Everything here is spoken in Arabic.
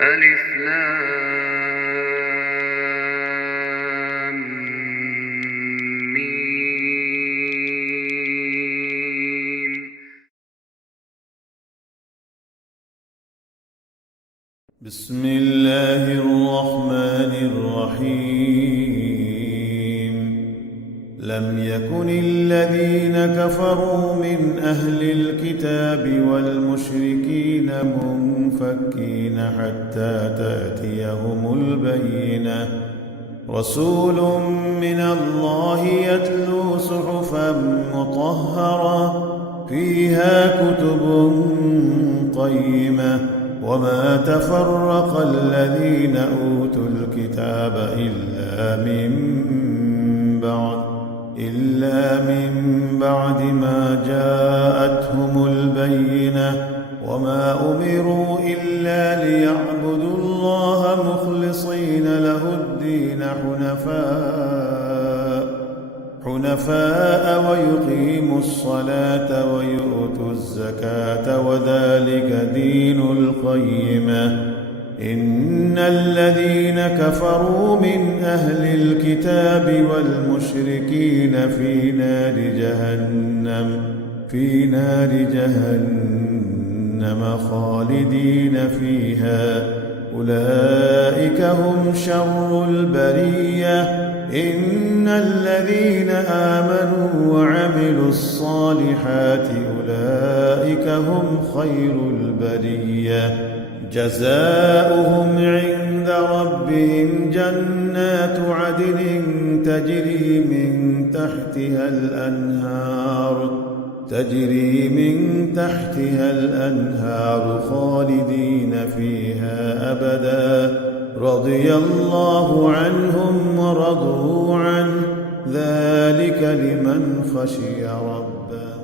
ألف لام ميم. بسم الله الرحمن الرحيم. لم يكن الذين كفروا من أهل الكتاب والمشركين منفكين حتى تأتيهم البينة. رسول من الله يتلو صحفا مطهرة فيها كتب قيمة وما تفرق الذين أوتوا الكتاب إلا من بعد ما جاءتهم البينة وما أمروا إلا ليعبدوا الله مخلصين له الدين حنفاء ويقيموا الصلاة ويؤتوا الزكاة وذلك دين القيمة. إن الذين كفروا من أهل الكتاب والمشركين في نار جهنم خالدين فيها أولئك هم شر البرية. إن الذين آمنوا وعملوا الصالحات أولئك هم خير البرية. جزاؤهم عند ربهم جنات عدن تجري من تحتها الأنهار خالدين فيها أبدا. رضي الله عنهم ورضوا عنه ذلك لمن خشي ربه.